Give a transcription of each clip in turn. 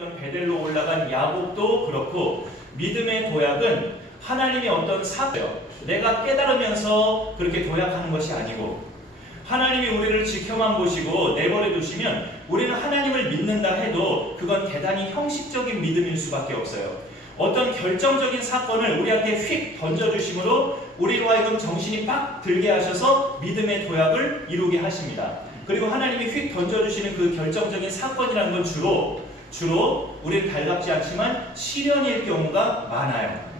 서원했던 베델로 올라간 야곱도 그렇고 믿음의 도약은 하나님이 어떤 사건이요. 내가 깨달으면서 그렇게 도약하는 것이 아니고 하나님이 우리를 지켜만 보시고 내버려 두시면 우리는 하나님을 믿는다 해도 그건 대단히 형식적인 믿음일 수밖에 없어요. 어떤 결정적인 사건을 우리한테 휙 던져주심으로 우리로 하여금 정신이 빡 들게 하셔서 믿음의 도약을 이루게 하십니다. 그리고 하나님이 휙 던져주시는 그 결정적인 사건이라는 건 주로 우리는 달갑지 않지만 시련일 경우가 많아요.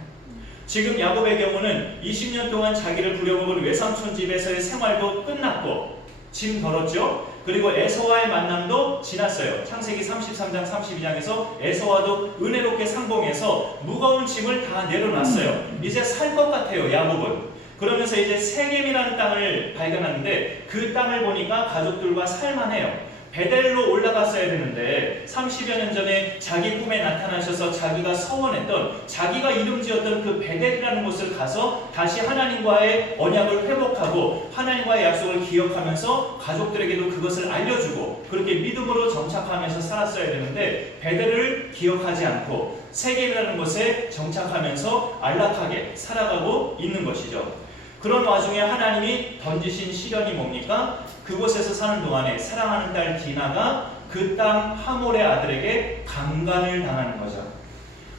지금 야곱의 경우는 20년 동안 자기를 부려먹은 외삼촌 집에서의 생활도 끝났고 짐 덜었죠. 그리고 에서와의 만남도 지났어요. 창세기 33장 32장에서 에서와도 은혜롭게 상봉해서 무거운 짐을 다 내려놨어요. 이제 살 것 같아요, 야곱은. 그러면서 이제 세겜이라는 땅을 발견하는데 그 땅을 보니까 가족들과 살만해요. 베델로 올라갔어야 되는데 30여 년 전에 자기 꿈에 나타나셔서 자기가 서원했던, 자기가 이름 지었던 그 베델이라는 곳을 가서 다시 하나님과의 언약을 회복하고 하나님과의 약속을 기억하면서 가족들에게도 그것을 알려주고 그렇게 믿음으로 정착하면서 살았어야 되는데 베델을 기억하지 않고 세겜이라는 곳에 정착하면서 안락하게 살아가고 있는 것이죠. 그런 와중에 하나님이 던지신 시련이 뭡니까? 그곳에서 사는 동안에 사랑하는 딸 디나가 그 땅 하몰의 아들에게 강간을 당하는 거죠.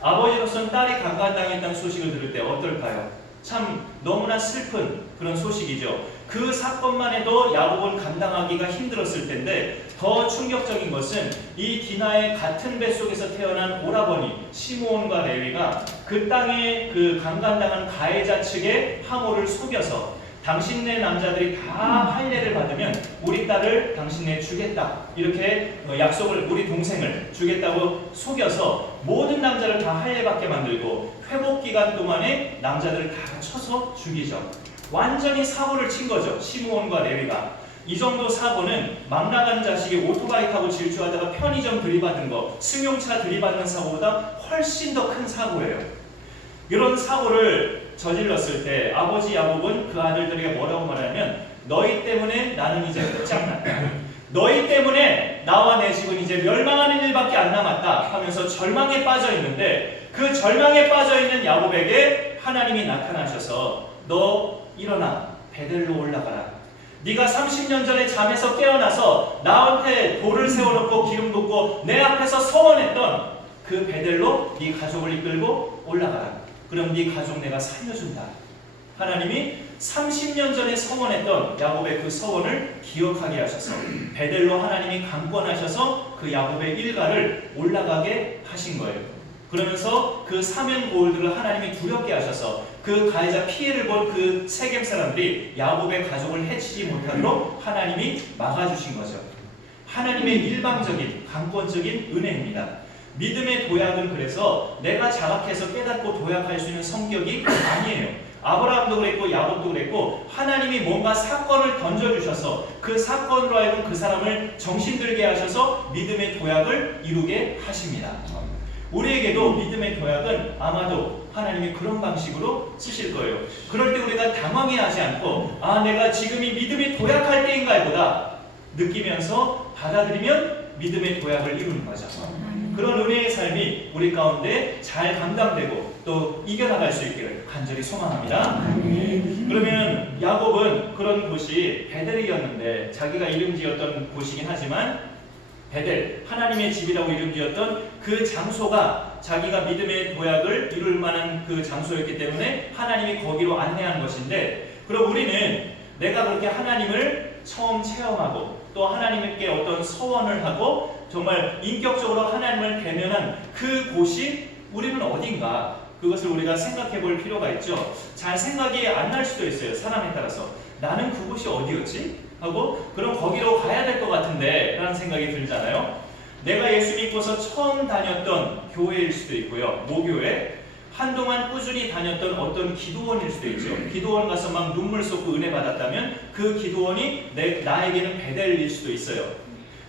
아버지로서는 딸이 강간당했다는 소식을 들을 때 어떨까요? 참 너무나 슬픈 그런 소식이죠. 그 사건만 해도 야곱은 감당하기가 힘들었을 텐데 더 충격적인 것은 이 디나의 같은 뱃속에서 태어난 오라버니 시므온과 레위가 그 땅에 그 강간당한 가해자 측의 하몰을 속여서 당신네 남자들이 다 할례를 받으면 우리 딸을 당신네 주겠다, 이렇게 약속을, 우리 동생을 주겠다고 속여서 모든 남자를 다 할례받게 만들고 회복기간 동안에 남자들을 다 쳐서 죽이죠. 완전히 사고를 친 거죠, 시므온과 레위가. 이 정도 사고는 막 나가는 자식이 오토바이 타고 질주하다가 편의점 들이받은 거, 승용차 들이받는 사고보다 훨씬 더 큰 사고예요. 이런 사고를 저질렀을 때 아버지 야곱은 그 아들들에게 뭐라고 말하냐면 너희 때문에 나는 이제 끝장났다. 너희 때문에 나와 내 집은 이제 멸망하는 일밖에 안 남았다 하면서 절망에 빠져 있는데 그 절망에 빠져 있는 야곱에게 하나님이 나타나셔서 너 일어나 베델로 올라가라. 네가 30년 전에 잠에서 깨어나서 나한테 돌을 세워놓고 기름 붓고 내 앞에서 서원했던 그 베델로 네 가족을 이끌고 올라가라. 그럼 네 가족 내가 살려준다. 하나님이 30년 전에 서원했던 야곱의 그 서원을 기억하게 하셔서 베델로 하나님이 강권하셔서 그 야곱의 일가를 올라가게 하신 거예요. 그러면서 그 사면 고을들을 하나님이 두렵게 하셔서 그 가해자 피해를 본 그 세겜 사람들이 야곱의 가족을 해치지 못하도록 하나님이 막아주신 거죠. 하나님의 일방적인 강권적인 은혜입니다. 믿음의 도약은 그래서 내가 자각해서 깨닫고 도약할 수 있는 성격이 아니에요. 아브라함도 그랬고 야곱도 그랬고 하나님이 뭔가 사건을 던져주셔서 그 사건으로 하여금 그 사람을 정신들게 하셔서 믿음의 도약을 이루게 하십니다. 우리에게도 믿음의 도약은 아마도 하나님이 그런 방식으로 쓰실 거예요. 그럴 때 우리가 당황해하지 않고 내가 지금이 믿음의 도약할 때인가 보다 느끼면서 받아들이면 믿음의 도약을 이루는 거죠. 그런 은혜의 삶이 우리 가운데 잘 감당되고 또 이겨나갈 수 있기를 간절히 소망합니다. 그러면 야곱은 그런 곳이 베델이었는데 자기가 이름 지었던 곳이긴 하지만 베델, 하나님의 집이라고 이름 지었던 그 장소가 자기가 믿음의 도약을 이룰 만한 그 장소였기 때문에 하나님이 거기로 안내한 것인데, 그럼 우리는 내가 그렇게 하나님을 처음 체험하고 또 하나님께 어떤 서원을 하고 정말 인격적으로 하나님을 대면한 그 곳이 우리는 어딘가, 그것을 우리가 생각해 볼 필요가 있죠. 잘 생각이 안 날 수도 있어요. 사람에 따라서. 나는 그곳이 어디였지? 하고 그럼 거기로 가야 될 것 같은데 라는 생각이 들잖아요. 내가 예수 믿고서 처음 다녔던 교회일 수도 있고요. 모교회. 한동안 꾸준히 다녔던 어떤 기도원일 수도 있죠. 기도원 가서 막 눈물 쏟고 은혜 받았다면 그 기도원이 나에게는 베델일 수도 있어요.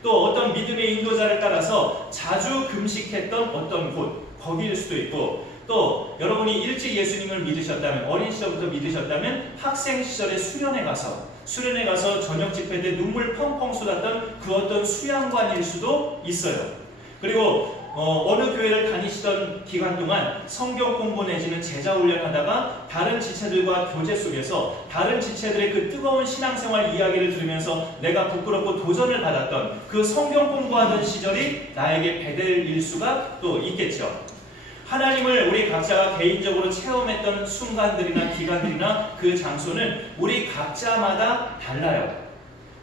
또 어떤 믿음의 인도자를 따라서 자주 금식했던 어떤 곳, 거기일 수도 있고, 또 여러분이 일찍 예수님을 믿으셨다면, 어린 시절부터 믿으셨다면 학생 시절에 수련회 가서 저녁 집회 때 눈물 펑펑 쏟았던 그 어떤 수양관일 수도 있어요. 그리고 어느 교회를 다니시던 기간 동안 성경 공부 내지는 제자 훈련하다가 다른 지체들과 교제 속에서 다른 지체들의 그 뜨거운 신앙생활 이야기를 들으면서 내가 부끄럽고 도전을 받았던 그 성경 공부하던 시절이 나에게 베델일 수가 또 있겠죠. 하나님을 우리 각자가 개인적으로 체험했던 순간들이나 기간들이나 그 장소는 우리 각자마다 달라요.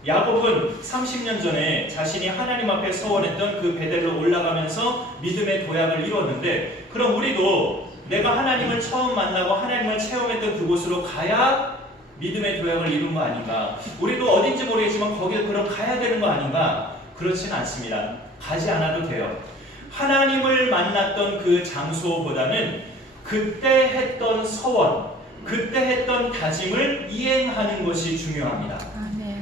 야곱은 30년 전에 자신이 하나님 앞에 서원했던 그 베델로 올라가면서 믿음의 도약을 이루었는데, 그럼 우리도 내가 하나님을 처음 만나고 하나님을 체험했던 그곳으로 가야 믿음의 도약을 이룬 거 아닌가? 우리도 어딘지 모르겠지만 거기를 그럼 가야 되는 거 아닌가? 그렇지는 않습니다. 가지 않아도 돼요. 하나님을 만났던 그 장소보다는 그때 했던 서원, 그때 했던 다짐을 이행하는 것이 중요합니다.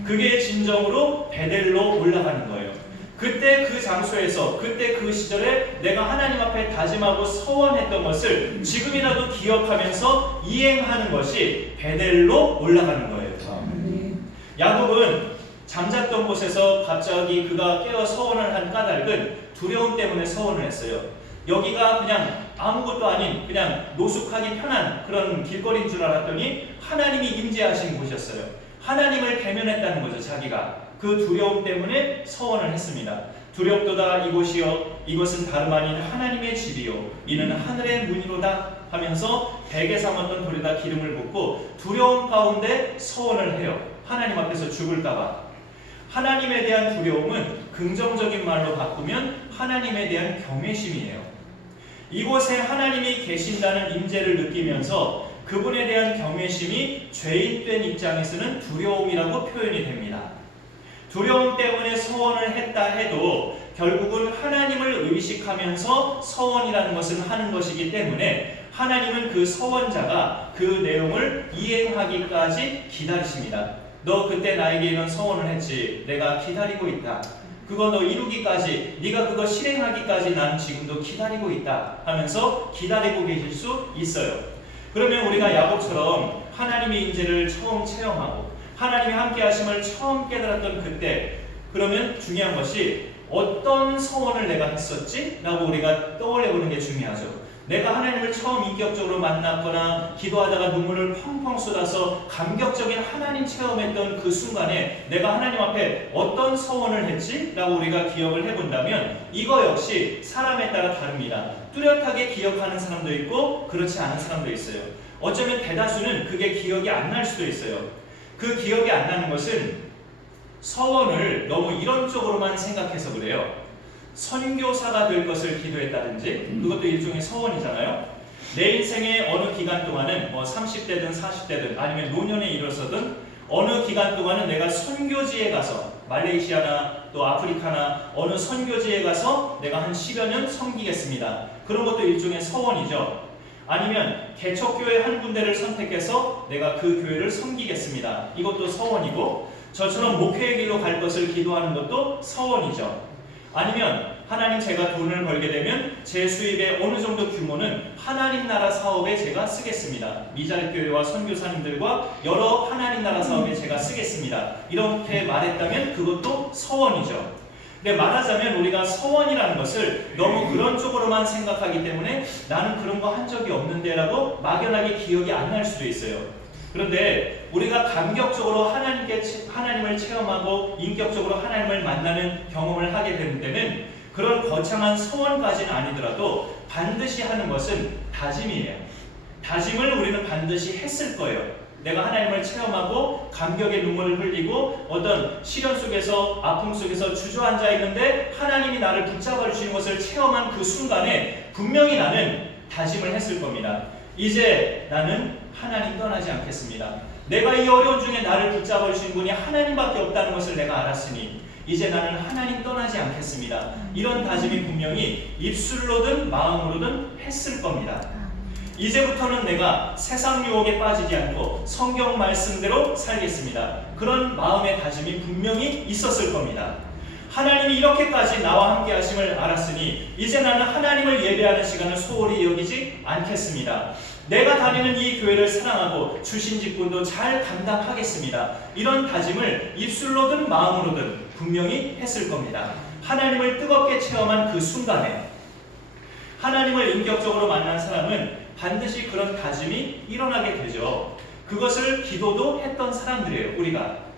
그게 진정으로 베델로 올라가는 거예요. 그때 그 장소에서, 그때 그 시절에 내가 하나님 앞에 다짐하고 서원했던 것을 지금이라도 기억하면서 이행하는 것이 베델로 올라가는 거예요. 야곱은 잠잤던 곳에서 갑자기 그가 깨어 서원을 한 까닭은 두려움 때문에 서원을 했어요. 여기가 그냥 아무것도 아닌 그냥 노숙하기 편한 그런 길거리인 줄 알았더니 하나님이 임재하신 곳이었어요. 하나님을 대면했다는 거죠. 자기가 그 두려움 때문에 서원을 했습니다. 두렵도다 이곳이여, 이것은 다름 아닌 하나님의 집이요, 이는 하늘의 문이로다 하면서 베개 삼았던 돌에다 기름을 붓고 두려움 가운데 서원을 해요. 하나님 앞에서 죽을까봐. 하나님에 대한 두려움은 긍정적인 말로 바꾸면 하나님에 대한 경외심이에요. 이곳에 하나님이 계신다는 임재를 느끼면서 그분에 대한 경외심이 죄인된 입장에서는 두려움이라고 표현이 됩니다. 두려움 때문에 서원을 했다 해도 결국은 하나님을 의식하면서 서원이라는 것은 하는 것이기 때문에 하나님은 그 서원자가 그 내용을 이행하기까지 기다리십니다. 너 그때 나에게 이런 서원을 했지. 내가 기다리고 있다. 그거 너 이루기까지, 네가 그거 실행하기까지 나는 지금도 기다리고 있다 하면서 기다리고 계실 수 있어요. 그러면 우리가 야곱처럼 하나님의 인재를 처음 체험하고 하나님이 함께 하심을 처음 깨달았던 그때, 그러면 중요한 것이 어떤 서원을 내가 했었지? 라고 우리가 떠올려 보는 게 중요하죠. 내가 하나님을 처음 인격적으로 만났거나 기도하다가 눈물을 펑펑 쏟아서 감격적인 하나님 체험했던 그 순간에 내가 하나님 앞에 어떤 서원을 했지? 라고 우리가 기억을 해본다면 이거 역시 사람에 따라 다릅니다. 뚜렷하게 기억하는 사람도 있고 그렇지 않은 사람도 있어요. 어쩌면 대다수는 그게 기억이 안 날 수도 있어요. 그 기억이 안 나는 것은 서원을 너무 이론적으로만 생각해서 그래요. 선교사가 될 것을 기도했다든지, 그것도 일종의 서원이잖아요. 내 인생의 어느 기간 동안은 30대든 40대든 아니면 노년에 이르러서든 어느 기간 동안은 내가 선교지에 가서, 말레이시아나 또 아프리카나 어느 선교지에 가서 내가 한 10여 년 섬기겠습니다. 그런 것도 일종의 서원이죠. 아니면 개척교회 한 군데를 선택해서 내가 그 교회를 섬기겠습니다. 이것도 서원이고, 저처럼 목회의 길로 갈 것을 기도하는 것도 서원이죠. 아니면 하나님, 제가 돈을 벌게 되면 제 수입의 어느 정도 규모는 하나님 나라 사업에 제가 쓰겠습니다. 미자립교회와 선교사님들과 여러 하나님 나라 사업에 제가 쓰겠습니다. 이렇게 말했다면 그것도 서원이죠. 근데 말하자면 우리가 서원이라는 것을 너무 그런 쪽으로만 생각하기 때문에 나는 그런 거 한 적이 없는데 라고 막연하게 기억이 안 날 수도 있어요. 그런데 우리가 감격적으로 하나님을 체험하고 인격적으로 하나님을 만나는 경험을 하게 되는 때는 그런 거창한 서원까지는 아니더라도 반드시 하는 것은 다짐이에요. 다짐을 우리는 반드시 했을 거예요. 내가 하나님을 체험하고 감격의 눈물을 흘리고 어떤 시련 속에서, 아픔 속에서 주저앉아 있는데 하나님이 나를 붙잡아 주시는 것을 체험한 그 순간에 분명히 나는 다짐을 했을 겁니다. 이제 나는 하나님 떠나지 않겠습니다. 내가 이 어려운 중에 나를 붙잡아 주신 분이 하나님밖에 없다는 것을 내가 알았으니 이제 나는 하나님 떠나지 않겠습니다. 이런 다짐이 분명히 입술로든 마음으로든 했을 겁니다. 이제부터는 내가 세상 유혹에 빠지지 않고 성경 말씀대로 살겠습니다. 그런 마음의 다짐이 분명히 있었을 겁니다. 하나님이 이렇게까지 나와 함께 하심을 알았으니 이제 나는 하나님을 예배하는 시간을 소홀히 여기지 않겠습니다. 내가 다니는 이 교회를 사랑하고 주신 직분도 잘 감당하겠습니다. 이런 다짐을 입술로든 마음으로든 분명히 했을 겁니다. 하나님을 뜨겁게 체험한 그 순간에 하나님을 인격적으로 만난 사람은 반드시 그런 다짐이 일어나게 되죠. 그것을 기도도 했던 사람들이에요, 우리가.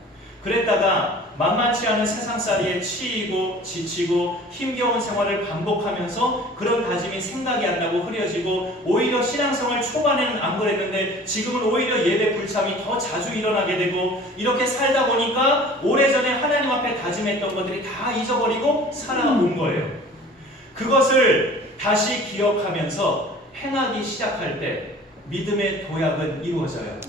그랬다가 만만치 않은 세상살이에 치이고 지치고 힘겨운 생활을 반복하면서 그런 다짐이 생각이 안 나고 흐려지고 오히려 신앙생활 초반에는 안 그랬는데 지금은 오히려 예배 불참이 더 자주 일어나게 되고 이렇게 살다 보니까 오래전에 하나님 앞에 다짐했던 것들이 다 잊어버리고 살아온 거예요. 그것을 다시 기억하면서 행하기 시작할 때 믿음의 도약은 이루어져요.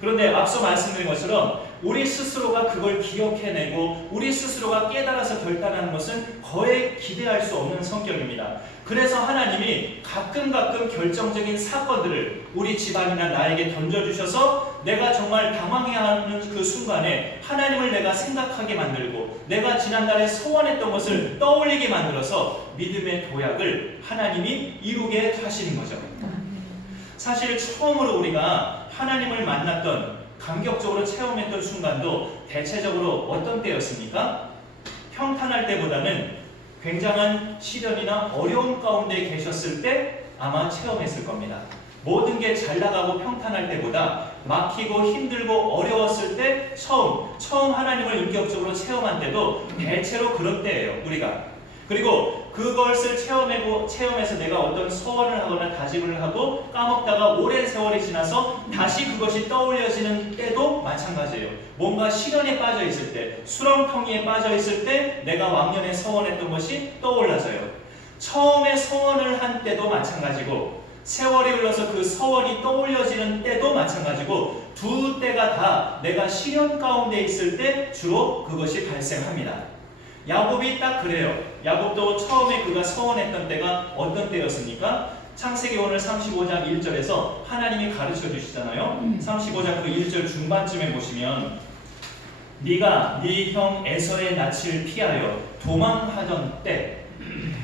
그런데 앞서 말씀드린 것처럼 우리 스스로가 그걸 기억해내고 우리 스스로가 깨달아서 결단하는 것은 거의 기대할 수 없는 성격입니다. 그래서 하나님이 가끔 결정적인 사건들을 우리 집안이나 나에게 던져주셔서 내가 정말 당황해야 하는 그 순간에 하나님을 내가 생각하게 만들고 내가 지난달에 소원했던 것을 떠올리게 만들어서 믿음의 도약을 하나님이 이루게 하시는 거죠. 사실 처음으로 우리가 하나님을 만났던 감격적으로 체험했던 순간도 대체적으로 어떤 때였습니까? 평탄할 때보다는 굉장한 시련이나 어려움 가운데 계셨을 때 아마 체험했을 겁니다. 모든 게 잘 나가고 평탄할 때보다 막히고 힘들고 어려웠을 때 처음 하나님을 인격적으로 체험한 때도 대체로 그런 때예요, 우리가. 그리고 그것을 체험해서 내가 어떤 소원을 하거나 다짐을 하고 까먹다가 오랜 세월이 지나서 다시 그것이 떠올려지는 때도 마찬가지예요. 뭔가 시련에 빠져 있을 때, 수렁텅이에 빠져 있을 때 내가 왕년에 소원했던 것이 떠올라져요. 처음에 소원을 한 때도 마찬가지고 세월이 흘러서 그 소원이 떠올려지는 때도 마찬가지고 두 때가 다 내가 시련 가운데 있을 때 주로 그것이 발생합니다. 야곱이 딱 그래요. 야곱도 처음에 그가 서원했던 때가 어떤 때였습니까? 창세기 오늘 35장 1절에서 하나님이 가르쳐 주시잖아요. 35장 그 1절 중반쯤에 보시면 네가 네 형 에서의 낯을 피하여 도망하던 때,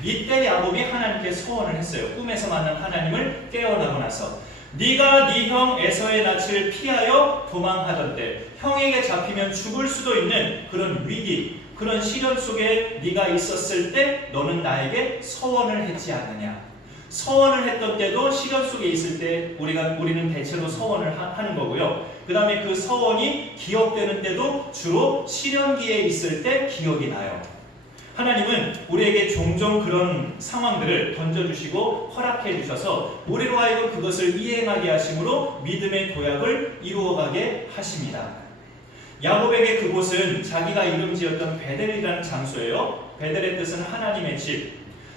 이때 야곱이 하나님께 서원을 했어요. 꿈에서 만난 하나님을 깨어나고 나서 네가 네 형 에서의 낯을 피하여 도망하던 때, 형에게 잡히면 죽을 수도 있는 그런 위기, 그런 시련 속에 네가 있었을 때 너는 나에게 서원을 했지 않느냐. 서원을 했던 때도 시련 속에 있을 때 우리는 대체로 서원을 하는 거고요. 그 다음에 그 서원이 기억되는 때도 주로 시련기에 있을 때 기억이 나요. 하나님은 우리에게 종종 그런 상황들을 던져주시고 허락해 주셔서 우리로 하여금 그것을 이행하게 하심으로 믿음의 도약을 이루어가게 하십니다. 야곱에게 그곳은 자기가 이름 지었던 베델이라는 장소예요. 베델의 뜻은 하나님의 집.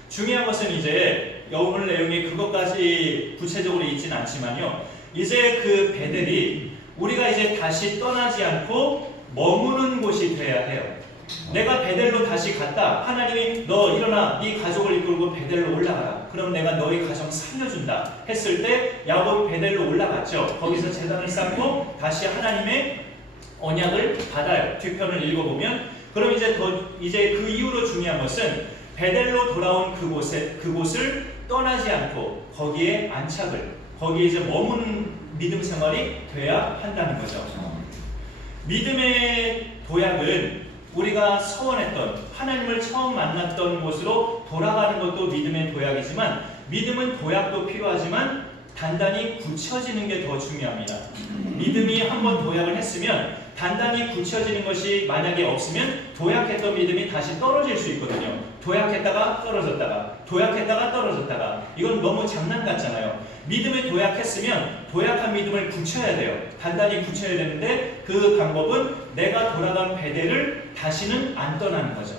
중요한 것은 이제 오늘 내용에 그것까지 구체적으로 있진 않지만요. 이제 그 베델이 우리가 이제 다시 떠나지 않고 머무는 곳이 돼야 해요. 내가 베델로 다시 갔다. 하나님이 너 일어나 네 가족을 이끌고 베델로 올라가라. 그럼 내가 너희 가정 살려준다 했을 때 야곱이 베델로 올라갔죠. 거기서 제단을 쌓고 다시 하나님의 언약을 받아요. 뒤편을 읽어보면 그럼 이제 그 이후로 중요한 것은 베델로 돌아온 그곳을 떠나지 않고 거기에 안착을, 거기에 이제 머무는 믿음 생활이 돼야 한다는 거죠. 믿음의 도약은 우리가 서원했던 하나님을 처음 만났던 곳으로 돌아가는 것도 믿음의 도약이지만 믿음은 도약도 필요하지만 단단히 굳혀지는 게 더 중요합니다. 믿음이 한번 도약을 했으면 단단히 굳혀지는 것이 만약에 없으면 도약했던 믿음이 다시 떨어질 수 있거든요. 도약했다가 떨어졌다가 이건 너무 장난 같잖아요. 믿음을 도약했으면 도약한 믿음을 굳혀야 돼요. 단단히 굳혀야 되는데 그 방법은 내가 돌아간 베델을 다시는 안 떠나는 거죠.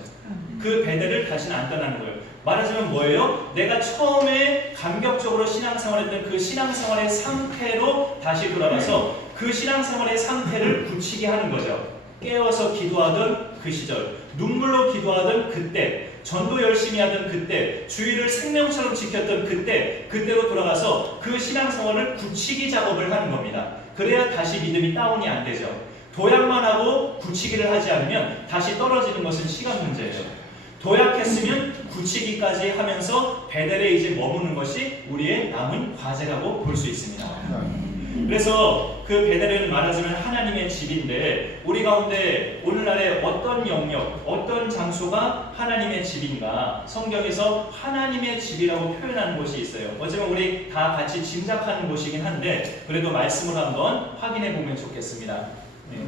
그 베델을 다시는 안 떠나는 거예요. 말하자면 뭐예요? 내가 처음에 감격적으로 신앙생활했던 그 신앙생활의 상태로 다시 돌아가서 그 신앙생활의 상태를 굳히게 하는 거죠. 깨어서 기도하던 그 시절, 눈물로 기도하던 그때, 전도 열심히 하던 그때, 주의를 생명처럼 지켰던 그때로 돌아가서 그 신앙생활을 굳히기 작업을 하는 겁니다. 그래야 다시 믿음이 다운이 안 되죠. 도약만 하고 굳히기를 하지 않으면 다시 떨어지는 것은 시간 문제예요. 도약했으면 굳히기까지 하면서 베델에 이제 머무는 것이 우리의 남은 과제라고 볼 수 있습니다. 그래서 그 베델은 말하자면 하나님의 집인데 우리 가운데 오늘날에 어떤 영역, 어떤 장소가 하나님의 집인가 성경에서 하나님의 집이라고 표현하는 곳이 있어요. 어쩌면 우리 다 같이 짐작하는 곳이긴 한데 그래도 말씀으로 한번 확인해 보면 좋겠습니다. 네.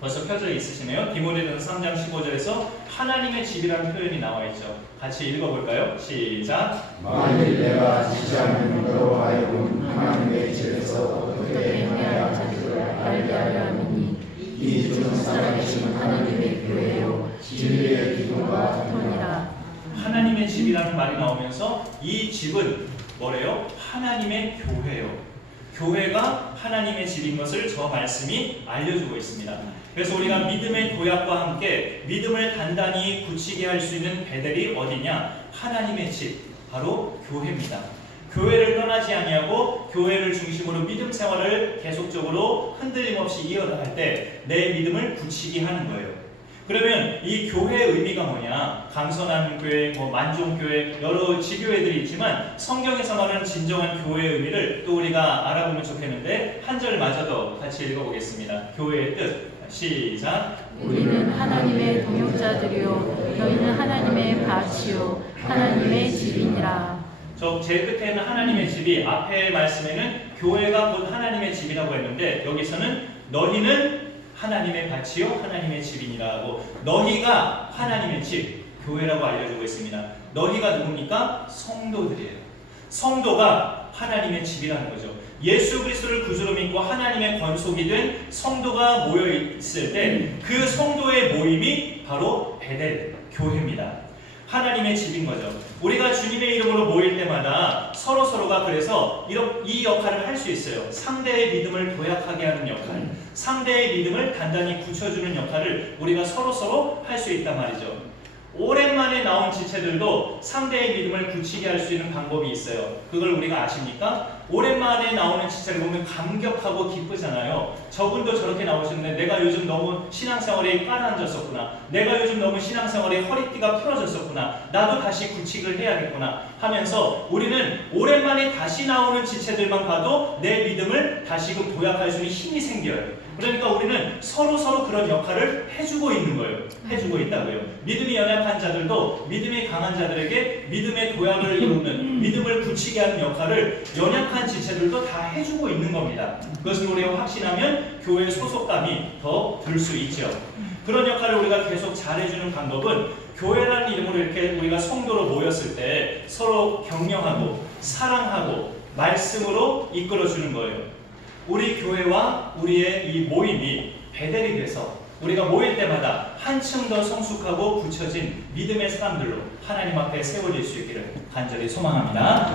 벌써 펴져 있으시네요. 디모데전서 3장 15절에서 하나님의 집이라는 표현이 나와 있죠. 같이 읽어볼까요? 시작. 만일 내가 지지하는 너로 하여금 하나님의 집에서 어떻게 행해야 할지를 알게 하려 함이니 이 중 살아계신 하나님의 교회요 진리의 기도가 터니라. 하나님의 집이라는 말이 나오면서 이 집은 뭐래요? 하나님의 교회요. 교회가 하나님의 집인 것을 저 말씀이 알려주고 있습니다. 그래서 우리가 믿음의 도약과 함께 믿음을 단단히 굳히게 할 수 있는 베델이 어디냐? 하나님의 집, 바로 교회입니다. 교회를 떠나지 아니하고 교회를 중심으로 믿음 생활을 계속적으로 흔들림 없이 이어나갈 때 내 믿음을 굳히게 하는 거예요. 그러면 이 교회의 의미가 뭐냐? 강선한 교회, 만종교회, 여러 지교회들이 있지만 성경에서 말하는 진정한 교회의 의미를 또 우리가 알아보면 좋겠는데 한 절마저도 같이 읽어보겠습니다. 교회의 뜻. 시작. 우리는 하나님의 동역자들이요 너희는 하나님의 밭이요 하나님의 집이니라. 저 제일 끝에는 하나님의 집이 앞에 말씀에는 교회가 곧 하나님의 집이라고 했는데 여기서는 너희는 하나님의 밭이요 하나님의 집이니라고 너희가 하나님의 집 교회라고 알려주고 있습니다. 너희가 누굽니까? 성도들이에요. 성도가 하나님의 집이라는 거죠. 예수 그리스도를 구주로 믿고 하나님의 권속이 된 성도가 모여 있을 때 그 성도의 모임이 바로 베델 교회입니다. 하나님의 집인 거죠. 우리가 주님의 이름으로 모일 때마다 서로가 그래서 이 역할을 할 수 있어요. 상대의 믿음을 도약하게 하는 역할, 상대의 믿음을 단단히 굳혀주는 역할을 우리가 서로 할 수 있단 말이죠. 오랜만에 나온 지체들도 상대의 믿음을 굳히게 할 수 있는 방법이 있어요. 그걸 우리가 아십니까? 오랜만에 나오는 지체를 보면 감격하고 기쁘잖아요. 저분도 저렇게 나오셨는데 내가 요즘 너무 신앙생활에 깔아앉았었구나. 내가 요즘 너무 신앙생활에 허리띠가 풀어졌었구나. 나도 다시 굳히기를 해야겠구나 하면서 우리는 오랜만에 다시 나오는 지체들만 봐도 내 믿음을 다시금 도약할 수 있는 힘이 생겨요. 그러니까 우리는 서로 그런 역할을 해주고 있는 거예요. 해주고 있다고요. 믿음이 연약한 자들도 믿음이 강한 자들에게 믿음의 도약을 이루는 믿음을 굳히게 하는 역할을 연약한 지체들도 다 해주고 있는 겁니다. 그것을 우리가 확신하면 교회 소속감이 더 들 수 있죠. 그런 역할을 우리가 계속 잘해주는 방법은 교회라는 이름으로 이렇게 우리가 성도로 모였을 때 서로 격려하고 사랑하고 말씀으로 이끌어주는 거예요. 우리 교회와 우리의 이 모임이 베델이 돼서 우리가 모일 때마다 한층 더 성숙하고 굳혀진 믿음의 사람들로 하나님 앞에 세워질 수 있기를 간절히 소망합니다.